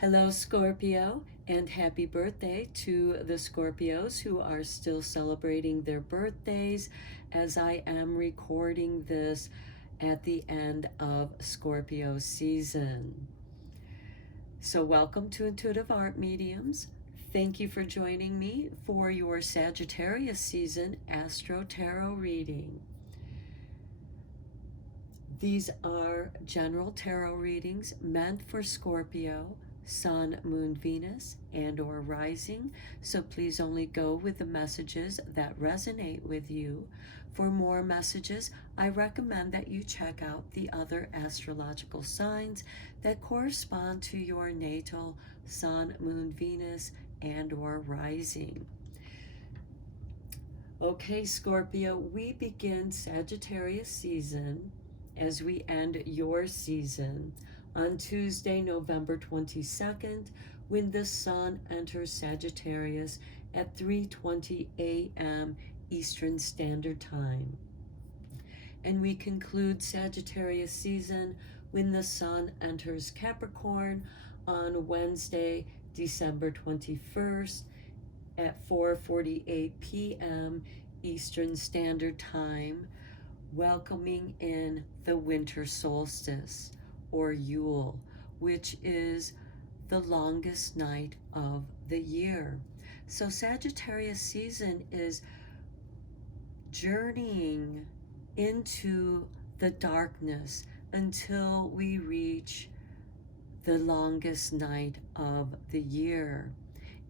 Hello, Scorpio, and happy birthday to the Scorpios who are still celebrating their birthdays as I am recording this at the end of Scorpio season. So welcome to Intuitive Art Mediums. Thank you for joining me for your Sagittarius season Astro-Tarot reading. These are general tarot readings meant for Scorpio, Sun, Moon, Venus, and or rising, so please only go with the messages that resonate with you. For more messages, I recommend that you check out the other astrological signs that correspond to your natal Sun, Moon, Venus, and or rising. Okay, Scorpio, we begin Sagittarius season as we end your season on Tuesday, November 22nd, when the Sun enters Sagittarius at 3:20 a.m. Eastern Standard Time. And we conclude Sagittarius season when the Sun enters Capricorn on Wednesday, December 21st at 4:48 p.m. Eastern Standard Time, welcoming in the winter solstice or Yule, which is the longest night of the year. So Sagittarius season is journeying into the darkness until we reach the longest night of the year,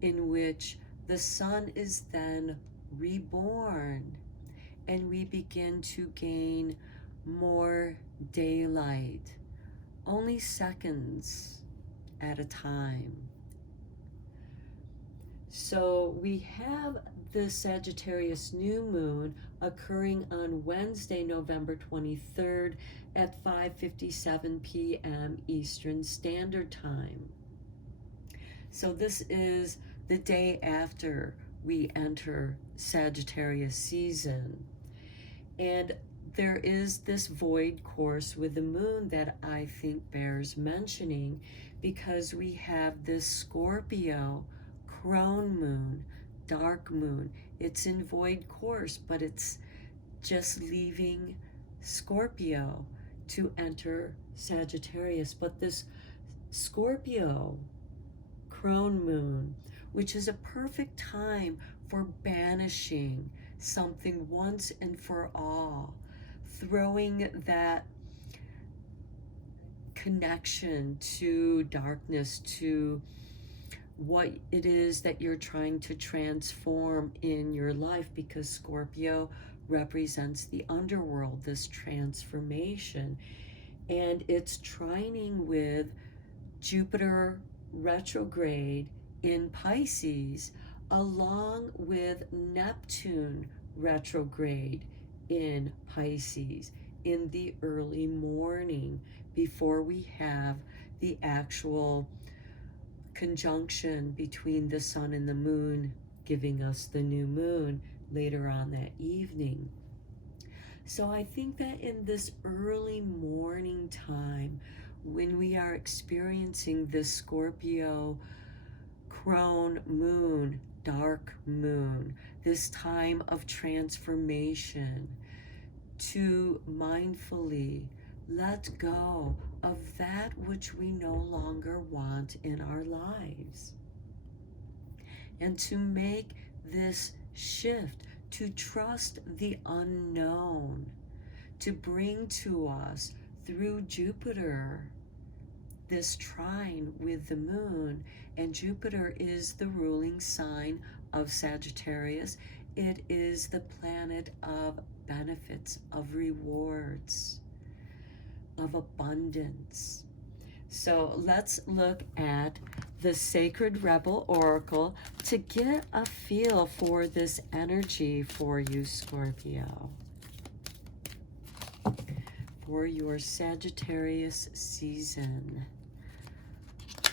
in which the sun is then reborn and we begin to gain more daylight, only seconds at a time. So we have the Sagittarius new moon occurring on Wednesday, November 23rd at 5:57 p.m. Eastern Standard Time. So this is the day after we enter Sagittarius season. And there is this void course with the moon that I think bears mentioning, because we have this Scorpio crone moon, dark moon. It's in void course, but it's just leaving Scorpio to enter Sagittarius. But this Scorpio crone moon, which is a perfect time for banishing something once and for all, throwing that connection to darkness, to what it is that you're trying to transform in your life, because Scorpio represents the underworld, this transformation, and it's trining with Jupiter retrograde in Pisces, along with Neptune retrograde in Pisces in the early morning, before we have the actual conjunction between the sun and the moon, giving us the new moon later on that evening. So I think that in this early morning time, when we are experiencing this Scorpio crone moon, dark moon, this time of transformation, to mindfully let go of that which we no longer want in our lives, and to make this shift, to trust the unknown, to bring to us through Jupiter this trine with the moon. And Jupiter is the ruling sign of Sagittarius. It is the planet of benefits, of rewards, of abundance. So let's look at the Sacred Rebel Oracle to get a feel for this energy for you, Scorpio, for your Sagittarius season.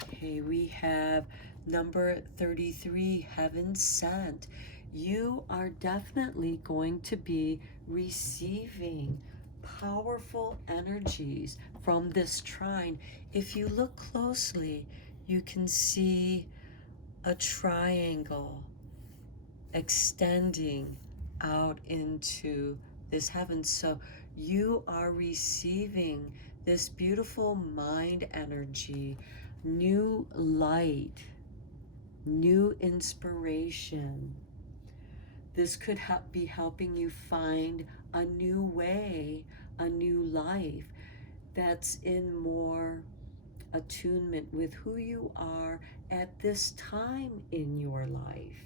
Okay, we have number 33, Heaven Sent. You are definitely going to be receiving powerful energies from this trine. If you look closely, you can see a triangle extending out into this heaven. So you are receiving this beautiful mind energy, new light, new inspiration. This could be helping you find a new way, a new life that's in more attunement with who you are at this time in your life.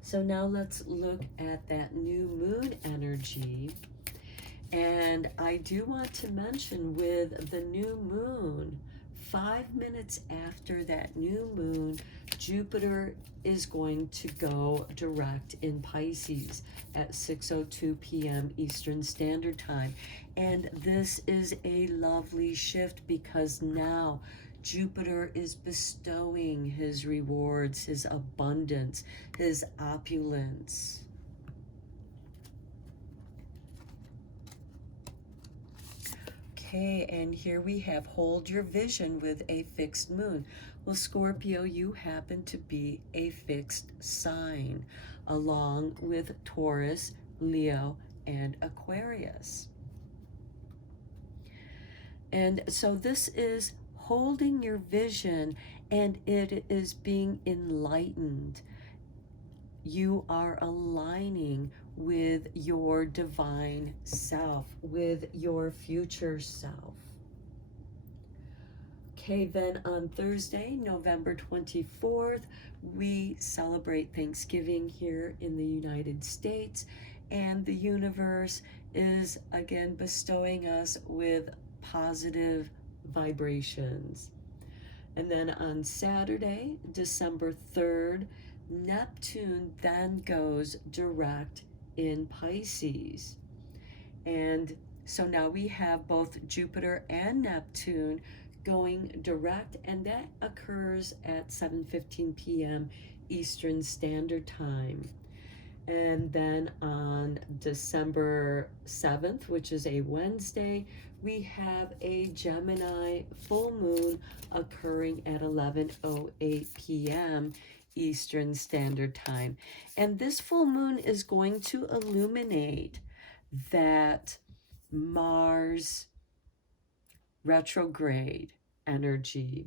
So now let's look at that new moon energy. And I do want to mention with the new moon, 5 minutes after that new moon, Jupiter is going to go direct in Pisces at 6:02 p.m. Eastern Standard Time. And this is a lovely shift because now Jupiter is bestowing his rewards, his abundance, his opulence. Okay, and here we have hold your vision with a fixed moon. Well, Scorpio, you happen to be a fixed sign, along with Taurus, Leo, and Aquarius. And so this is holding your vision, and it is being enlightened. You are aligning with your divine self, with your future self. Okay, then on Thursday, November 24th, we celebrate Thanksgiving here in the United States, and the universe is again bestowing us with positive vibrations. And then on Saturday, December 3rd, Neptune then goes direct in Pisces. And so now we have both Jupiter and Neptune going direct, and that occurs at 7:15 p.m. Eastern Standard Time. And then on December 7th, which is a Wednesday, we have a Gemini full moon occurring at 11:08 p.m. Eastern Standard Time. And this full moon is going to illuminate that Mars retrograde energy.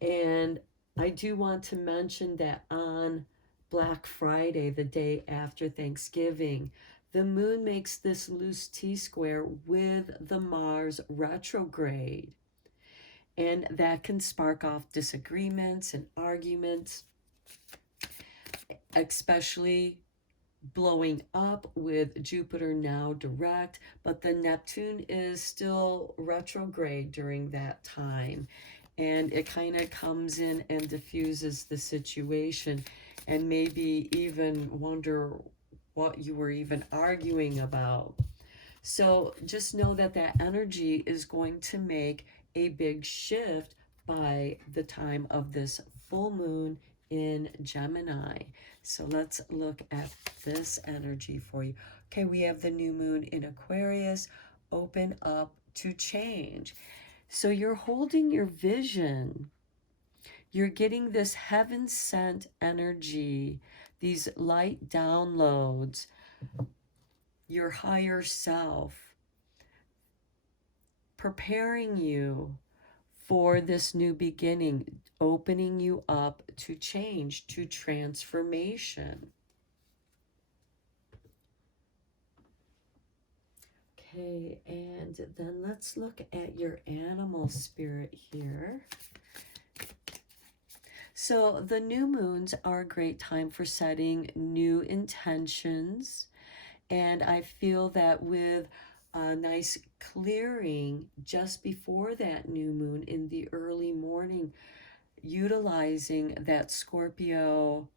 And I do want to mention that on Black Friday, the day after Thanksgiving, the moon makes this loose T-square with the Mars retrograde. And that can spark off disagreements and arguments, especially blowing up with Jupiter now direct, but the Neptune is still retrograde during that time. And it kind of comes in and diffuses the situation, and maybe even wonder what you were even arguing about. So just know that that energy is going to make a big shift by the time of this full moon in Gemini. So let's look at this energy for you. Okay, we have the new moon in Aquarius, open up to change. So you're holding your vision. You're getting this heaven-sent energy, these light downloads, your higher self, preparing you for this new beginning, opening you up to change, to transformation. Okay, and then let's look at your animal spirit here. So the new moons are a great time for setting new intentions. And I feel that with a nice clearing just before that new moon in the early morning, utilizing that Scorpio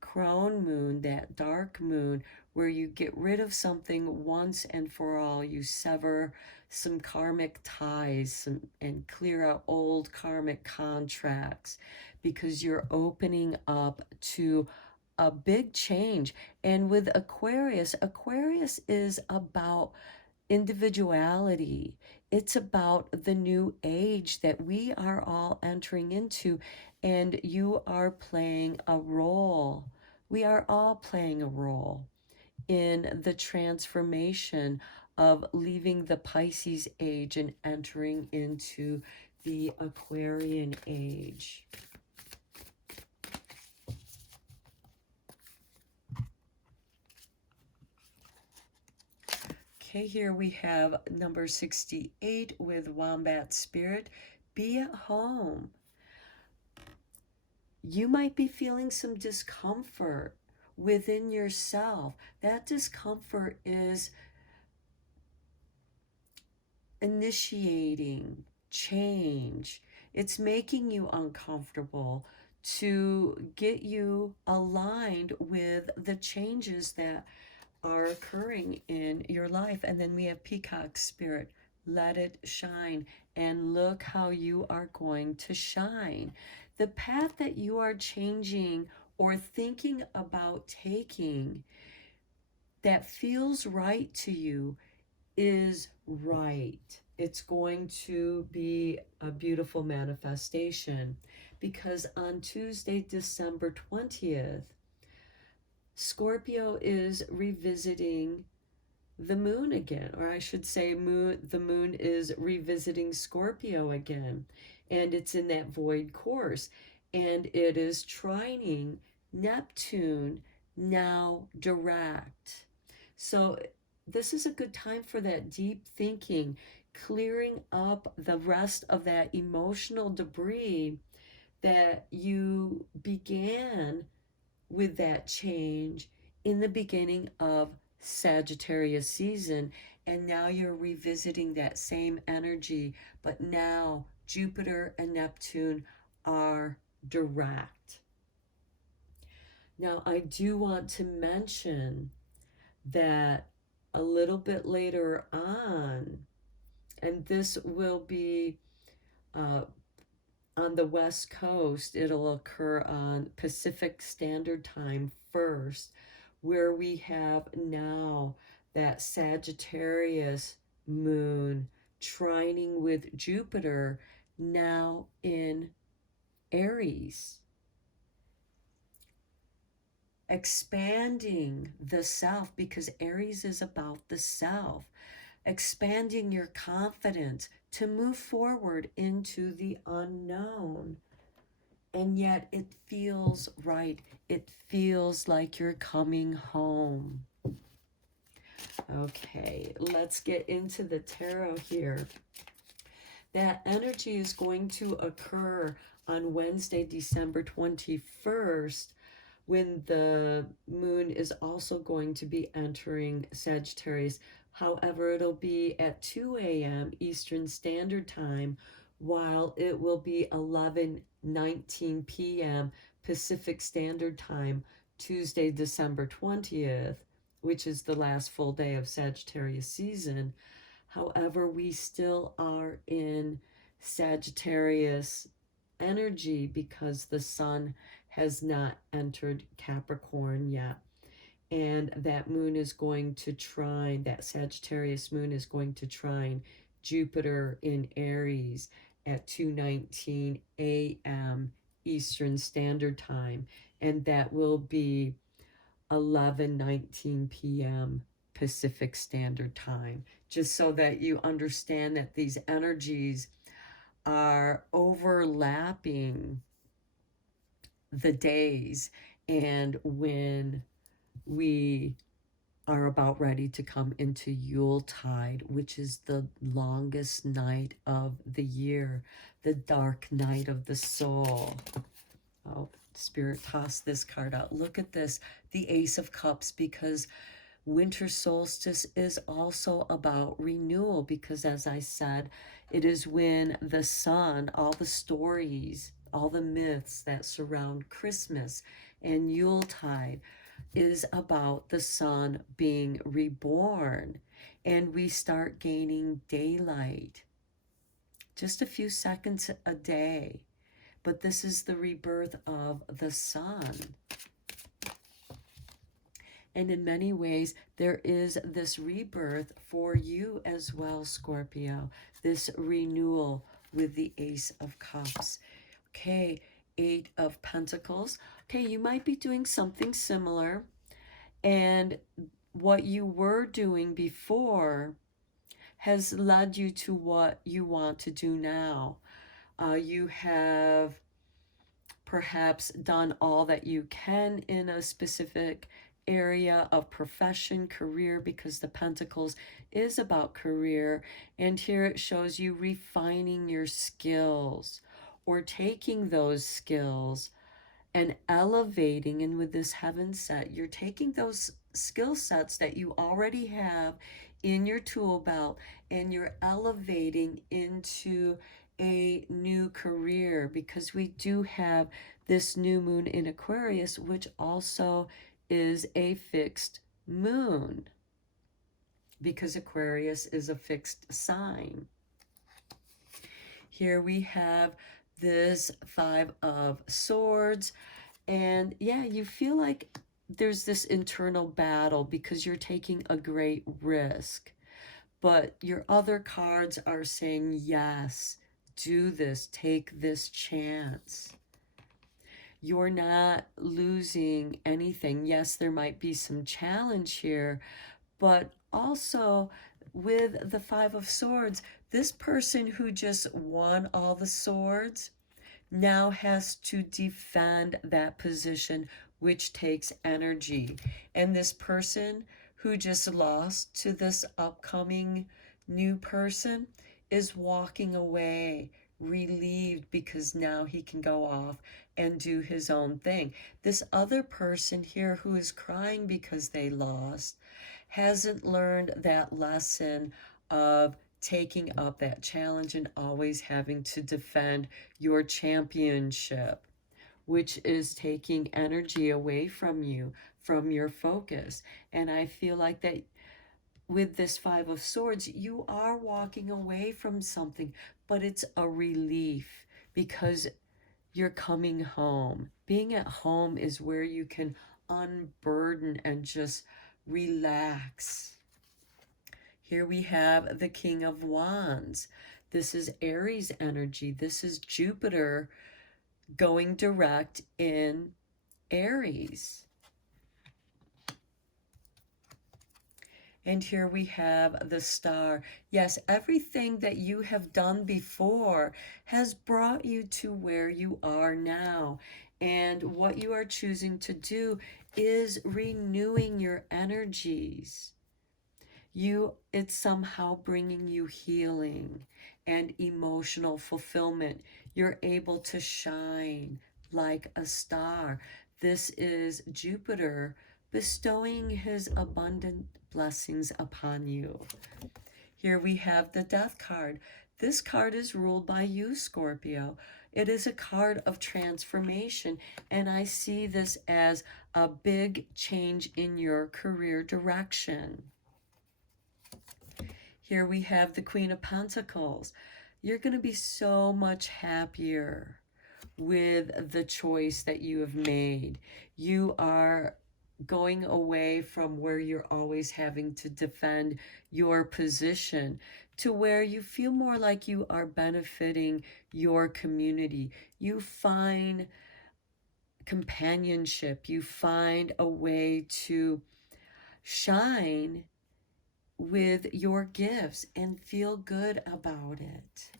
crone moon, that dark moon, where you get rid of something once and for all. You sever some karmic ties and clear out old karmic contracts, because you're opening up to a big change. And with Aquarius, Aquarius is about individuality. It's about the new age that we are all entering into, and you are playing a role. We are all playing a role in the transformation of leaving the Pisces age and entering into the Aquarian age. Okay, here we have number 68 with Wombat Spirit. Be at home. You might be feeling some discomfort within yourself. That discomfort is initiating change. It's making you uncomfortable to get you aligned with the changes that are occurring in your life. And then we have Peacock Spirit. Let it shine, and look how you are going to shine. The path that you are changing or thinking about taking that feels right to you is right. It's going to be a beautiful manifestation, because on Tuesday, December 20th, Scorpio is revisiting the moon again, or I should say the moon is revisiting Scorpio again, and it's in that void course, and it is trining Neptune, now direct. So this is a good time for that deep thinking, clearing up the rest of that emotional debris that you began with that change in the beginning of Sagittarius season, and now you're revisiting that same energy, but now Jupiter and Neptune are direct. Now, I do want to mention that a little bit later on, and this will be on the West Coast, it'll occur on Pacific Standard Time first, where we have now that Sagittarius moon trining with Jupiter, now in Aries. Expanding the self, because Aries is about the self. Expanding your confidence to move forward into the unknown. And yet it feels right. It feels like you're coming home. Okay, let's get into the tarot here. That energy is going to occur on Wednesday, December 21st, when the moon is also going to be entering Sagittarius. However, it'll be at 2 a.m. Eastern Standard Time, while it will be 11:19 p.m. Pacific Standard Time, Tuesday, December 20th, which is the last full day of Sagittarius season. However, we still are in Sagittarius energy because the sun has not entered Capricorn yet. And that moon is going to trine, that Sagittarius moon is going to trine Jupiter in Aries at 2:19 a.m. Eastern Standard Time. And that will be 11:19 p.m. Pacific Standard Time. Just so that you understand that these energies are overlapping the days, and when we are about ready to come into Yuletide, which is the longest night of the year, the dark night of the soul. Oh, Spirit, toss this card out. Look at this, the Ace of Cups, because winter solstice is also about renewal, because as I said, it is when the sun, all the stories, all the myths that surround Christmas and Yuletide is about the sun being reborn, and we start gaining daylight. Just a few seconds a day, but this is the rebirth of the sun. And in many ways, there is this rebirth for you as well, Scorpio. This renewal with the Ace of Cups. Okay, Eight of Pentacles. Okay, you might be doing something similar. And what you were doing before has led you to what you want to do now. You have perhaps done all that you can in a specific area of profession, career, because the Pentacles is about career. And here it shows you refining your skills or taking those skills and elevating. And with this heaven set, you're taking those skill sets that you already have in your tool belt and you're elevating into a new career, because we do have this new moon in Aquarius, which also is a fixed moon, because Aquarius is a fixed sign. Here we have this Five of Swords. And yeah, you feel like there's this internal battle because you're taking a great risk. But your other cards are saying, yes, do this, take this chance. You're not losing anything. Yes, there might be some challenge here, but also with the Five of Swords, this person who just won all the swords now has to defend that position, which takes energy. And this person who just lost to this upcoming new person is walking away, relieved, because now he can go off and do his own thing. This other person here who is crying because they lost hasn't learned that lesson of taking up that challenge and always having to defend your championship, which is taking energy away from you, from your focus. And I feel like that with this Five of Swords, you are walking away from something, but it's a relief because you're coming home. Being at home is where you can unburden and just relax. Here we have the King of Wands. This is Aries energy. This is Jupiter going direct in Aries. And here we have the Star. Yes, everything that you have done before has brought you to where you are now. And what you are choosing to do is renewing your energies. It's somehow bringing you healing and emotional fulfillment. You're able to shine like a star. This is Jupiter bestowing his abundant blessings upon you. Here we have the Death card. This card is ruled by you, Scorpio. It is a card of transformation, and I see this as a big change in your career direction. Here we have the Queen of Pentacles. You're going to be so much happier with the choice that you have made. You are going away from where you're always having to defend your position to where you feel more like you are benefiting your community. You find companionship. You find a way to shine with your gifts and feel good about it.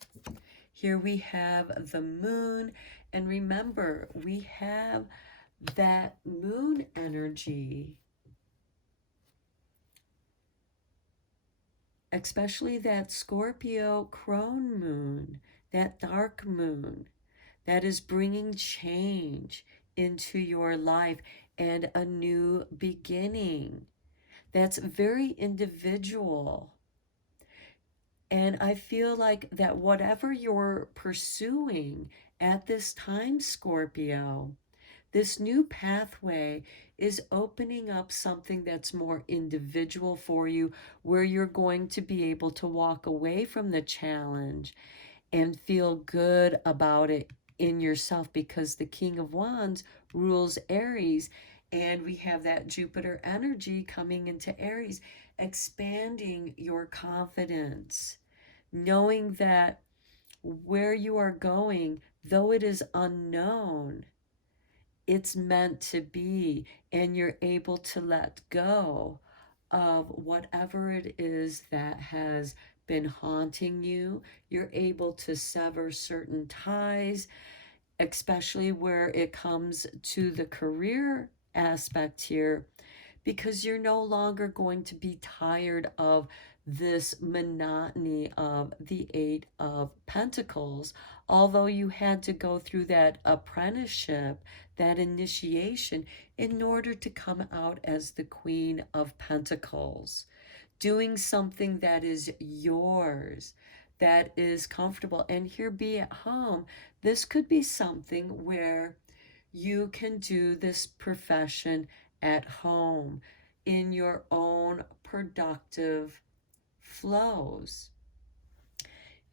Here we have the Moon, and remember, we have that moon energy, especially that Scorpio crone moon, that dark moon that is bringing change into your life and a new beginning. That's very individual. And I feel like that whatever you're pursuing at this time, Scorpio, this new pathway is opening up something that's more individual for you, where you're going to be able to walk away from the challenge and feel good about it in yourself, because the King of Wands rules Aries, And we have that Jupiter energy coming into Aries, expanding your confidence, knowing that where you are going, though it is unknown, it's meant to be, and you're able to let go of whatever it is that has been haunting you. You're able to sever certain ties, especially where it comes to the career aspect here, because you're no longer going to be tired of this monotony of the Eight of Pentacles. Although you had to go through that apprenticeship, that initiation, in order to come out as the Queen of Pentacles, doing something that is yours, that is comfortable. And here, be at home, this could be something where you can do this profession at home in your own productive flows.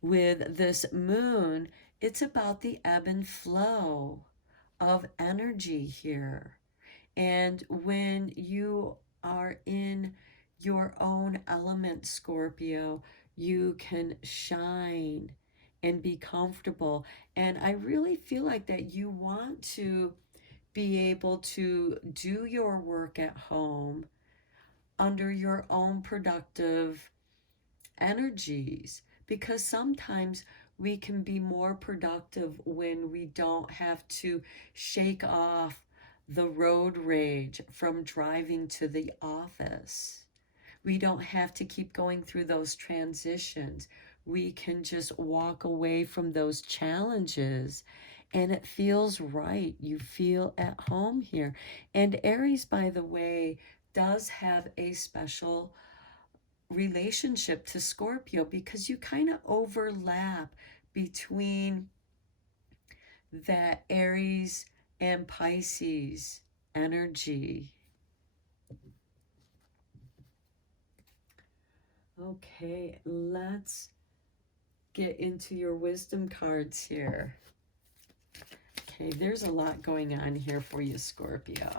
With this moon, it's about the ebb and flow of energy here. And when you are in your own element, Scorpio, you can shine and be comfortable. And I really feel like that you want to be able to do your work at home under your own productive energies, because sometimes we can be more productive when we don't have to shake off the road rage from driving to the office. We don't have to keep going through those transitions. We can just walk away from those challenges, and it feels right. You feel at home here. And Aries, by the way, does have a special relationship to Scorpio, because you kind of overlap between that Aries and Pisces energy. Okay, let's get into your wisdom cards here. Okay, there's a lot going on here for you, Scorpio.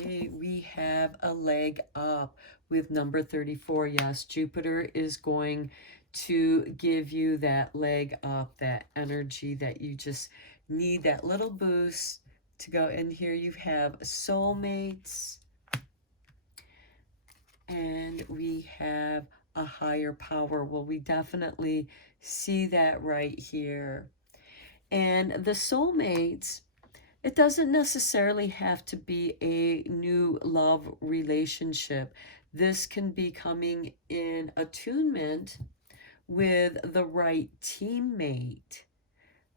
Okay, we have a leg up with number 34. Yes, Jupiter is going to give you that leg up, that energy that you just need, that little boost to go. And here you have soulmates, and we have a higher power. Well, we definitely see that right here. And the soulmates, it doesn't necessarily have to be a new love relationship. This can be coming in attunement with the right teammate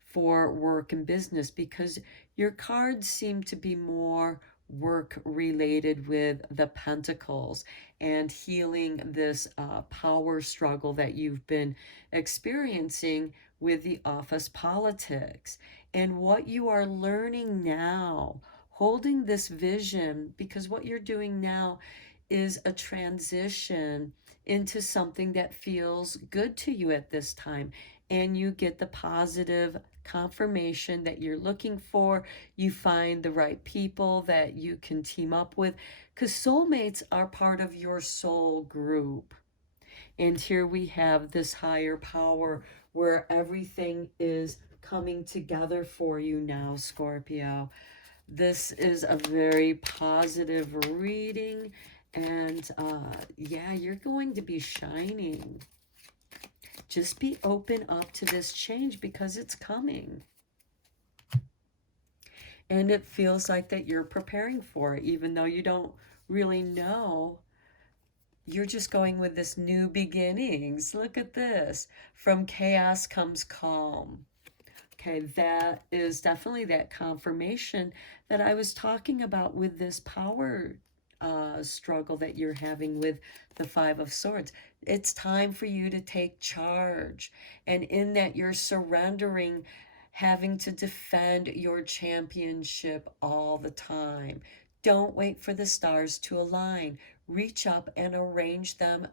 for work and business, because your cards seem to be more work related with the pentacles and healing this power struggle that you've been experiencing with the office politics. And what you are learning now, holding this vision, because what you're doing now is a transition into something that feels good to you at this time, and you get the positive confirmation that you're looking for. You find the right people that you can team up with, because soulmates are part of your soul group. And here we have this higher power where everything is coming together for you now, Scorpio. This is a very positive reading, and yeah, you're going to be shining. Just be open up to this change, because it's coming. And it feels like that you're preparing for it, even though you don't really know. You're just going with this new beginnings. Look at this. From chaos comes calm. Okay, that is definitely that confirmation that I was talking about with this power struggle that you're having with the Five of Swords. It's time for you to take charge. And in that, you're surrendering having to defend your championship all the time. Don't wait for the stars to align. Reach up and arrange them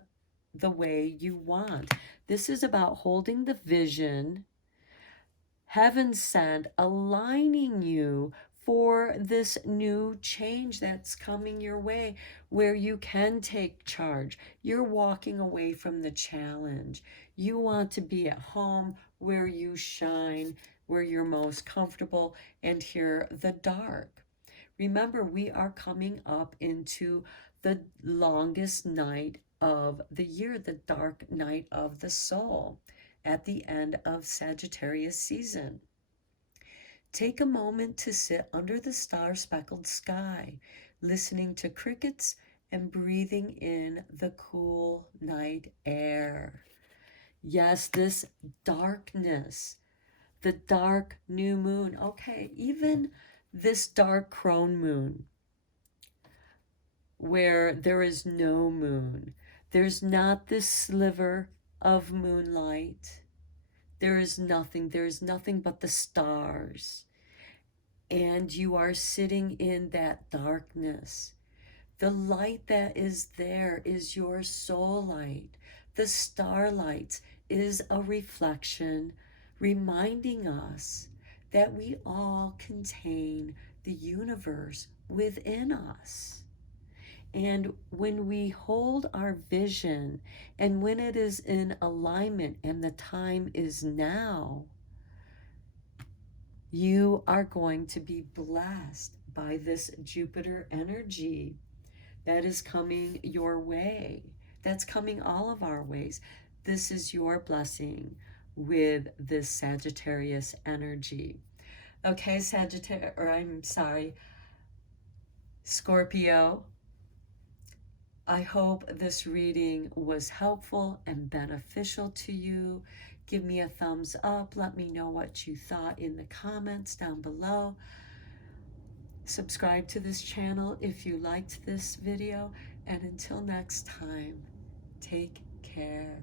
the way you want. This is about holding the vision, heaven sent, aligning you for this new change that's coming your way, where you can take charge. You're walking away from the challenge. You want to be at home where you shine, where you're most comfortable, and hear the dark. Remember, we are coming up into the longest night of the year, the dark night of the soul, at the end of Sagittarius season. Take a moment to sit under the star-speckled sky, listening to crickets and breathing in the cool night air. Yes, this darkness, the dark new moon. Okay, even this dark crone moon, where there is no moon, there's not this sliver of moonlight. There is nothing but the stars. And you are sitting in that darkness. The light that is there is your soul light. The starlight is a reflection reminding us that we all contain the universe within us. And when we hold our vision, and when it is in alignment and the time is now, you are going to be blessed by this Jupiter energy that is coming your way. That's coming all of our ways. This is your blessing with this Sagittarius energy. Okay, Scorpio. I hope this reading was helpful and beneficial to you. Give me a thumbs up. Let me know what you thought in the comments down below. Subscribe to this channel if you liked this video. And until next time, take care.